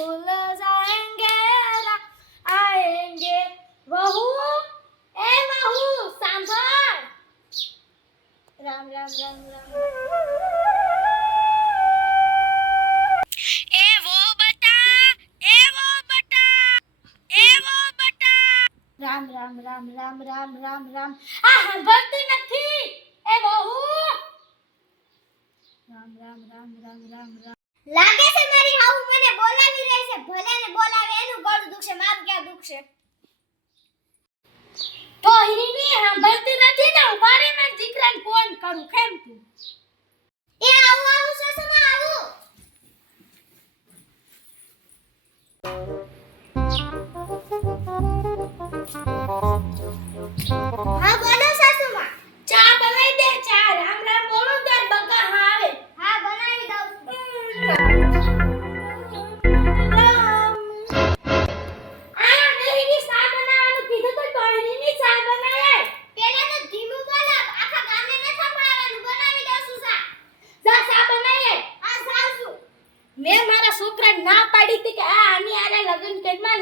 खुल जाएँगे आएँगे बहू ए बहू सांभर राम राम राम राम ए वो बता ए वो बता ए वो बता राम राम राम राम राम राम राम आ हरबरती નથી એ બહુ राम राम राम राम राम राम લાગે છે બોલાવી ભલે ને બોલાવે, એનું ગળું દુખશે, મારું ક્યાં દુખશે? તો હિની સાંભળતી નથી ને ઉભારે મારા દીકરાને ફોન કરું, કેમ તું? એ આવું આવું, સસમા આવું.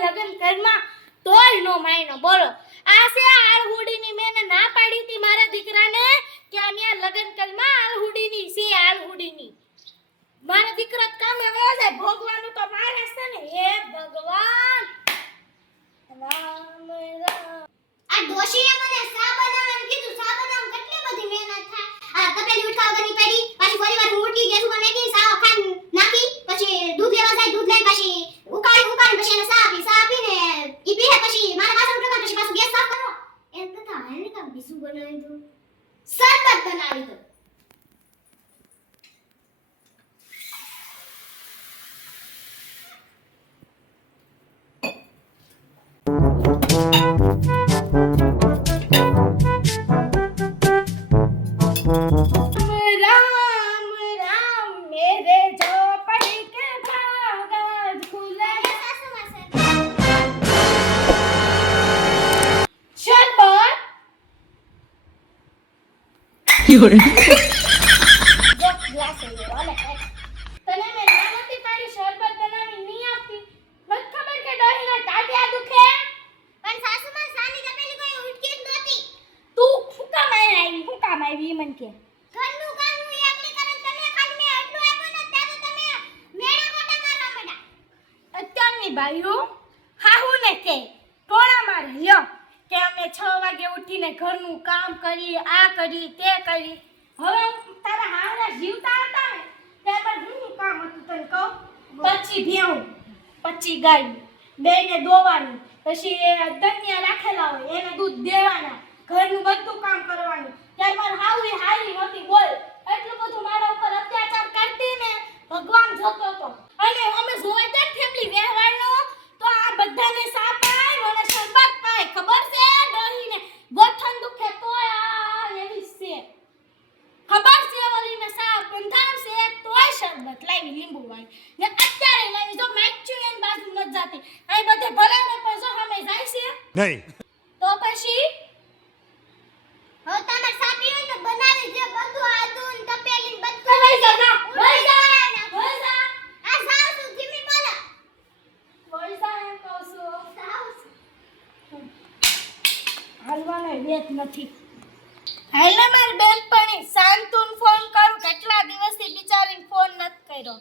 લગન ઘરમાં તોય નો માયનો. બોલો, આ છે આળહુડીની મેં એને ના પાડી હતી મારા દીકરાને? કે અમે આ લગન કરમાં આળહુડીની છે, આળહુડીની. મારા દીકરા કામ વયો જાય ભોગવાનું તો મારે છે ને. હે ભગવાન રામ રામ આ ડોશીએ મને સા બનાવવાનું કીધું સા બનાવવામાં કેટલી બધી મહેનત થાય આ તપેલી ઉઠાવવાની પડી પાછી ફરી વાર મૂકી ગેસ ઉપર નાખી સા ખાન નાખી પછી દૂધ લેવા જાય દૂધ લઈ પછી ઉકાળી ઉકાળી પછી એને સા આપી સા આપીને ઈ પીએ પછી મારા વાસણ ઉઠાવવા પછી પાછું ગેસ સાફ કરો એમ કરતા એને કામ બીજું બનાવી દો શરબત બનાવી દઉં મારવા માંડ્યા અત્યારની બાઈઓ હાહુ ને કે ટોળા મારે લ્યો કે અમે છ વાગે ઉઠીને ઘરનું કામ કરી, આ કરી, તે કરી. હવે તારા હારા જીવતા હતા ને ત્યારબાદ હું કામ હતું તને કહું? પછી ભેવું પછી ગાય. બેને દોવાનું, પછી ધનિયા રાખેલા હોય, એને દૂધ દેવાના, ઘરનું બધું કામ કરવાનું. ત્યારબાદ હાવી હારી હતી, બોલ. એટલું બધું મારા ઉપર અત્યાચાર કરતી ને, ભગવાન જોતો હતો અને અમે જોઈતા ફેમિલી વ્યવહારનો તો આ બધાને સાપ આય મને શરબત પાય ખબર છે ડરીને ગોઠણ દુખે તોય આ એવી છે ખબર છે ઓલીને સાપ બંધાવ છે તોય શરબત લાવી લીંબુ વાળી ને અત્યારે લાવી જો મેચ્યુ એન બાજુ ન જાતી આ બધે ભલે ને પણ જો સામે જાય છે નહીં. તો પછી હવે તમારે સાપી હોય તો બનાવી દે બધું આદુ ને તપેલી બધું લઈ જા જા. લઈ જા. લઈ જા. આ સાસુ ધીમી બોલો. લઈ જા એમ કહું છું. સાસુ હાલવાનો વેત નથી. હાલે મારી બેનપણી શાંતુન ફોન કરું. કેટલા દિવસથી બિચારીને ફોન નથી કર્યો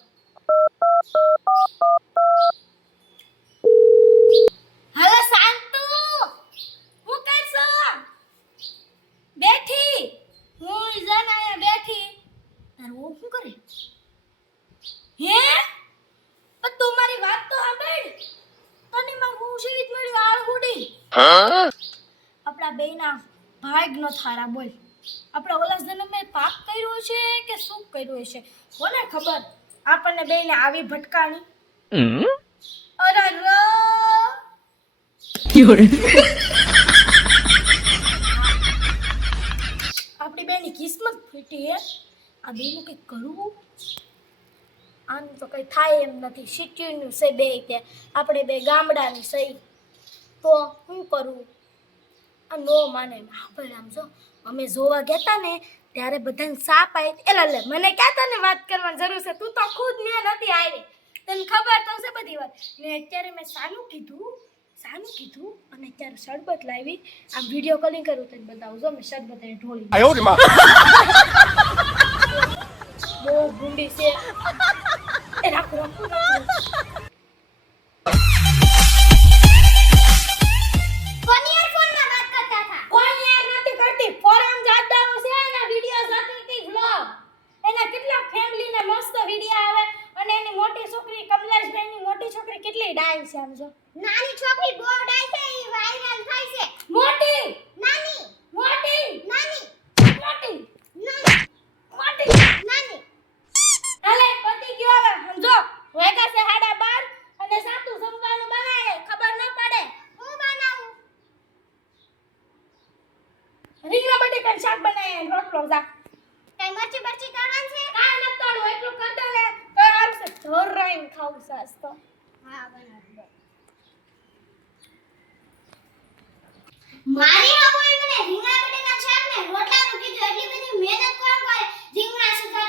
હાલો શાંતુ હું કરશો બેઠી હું ઈજાન આયા બેઠી તાર ઓ શું કરે હે પણ તું મારી વાત તો સાંભળ તને મારું હું સીધ મળી આળહુડી આપણા બેના ભાગ નો થારા બોલ. આપણા ઓલા જન્મે પાપ કર્યો છે કે શું કર્યું છે? કોને ખબર? આપણને બેને આવી ભટકાણી. અરે ર，આપણી બેની કિસ્મત ફૂટી હે. આ બેનું કંઈક કરવું? આમ તો કંઈ થાય એમ નથી. સિટીનું છે બે કે આપણે બે ગામડાની સહી. તો શું કરું? આ નો માને આપણે આમ જો અમે જોવા ગયા ને ત્યારે બધાને સાપ આવી એલા લે મને ક્યાં તને વાત કરવાની જરૂર છે? તું તો ખુદ મેં નથી આવી તને ખબર તો છે બધી વાત. મેં અત્યારે મેં સાનું કીધું સાનું કીધું અને અત્યારે શરબત લાવી. આમ વીડિયો કોલિંગ કરું તને બતાવું જો મેં શરબત એ ઢોળી. બહુ ગુંડી છે. એ રાખું રાખું. કેટલી ડાય છે આમ જો. નાની છોકરી બહુ ડાય છે એ વાયરલ થાય છે. મોટી! નાની. મોટી! નાની. મોટી! નાની. મોટી! નાની. હાલે પતિ ગયો હવે. સમજો વેગા છે હાડા બાર અને સાતું જમવાનું બનાવે. ખબર ન પડે. હું બનાવું? રીંગણા બટેકાનું શાક બનાવે રોટલો જા. કઈ મરચી બરચી તળવાનું છે? કાંઈ ન તળવું એટલું કર દે ને. તો આવશે ધરાઈને ખાવું છે આજ તો. મારી હા કોઈ મને રીંગણા બટેકા શાક ને રોટલાનું કીધું એટલી બધી મહેનત કોણ કરે? રીંગણા સુધારવાન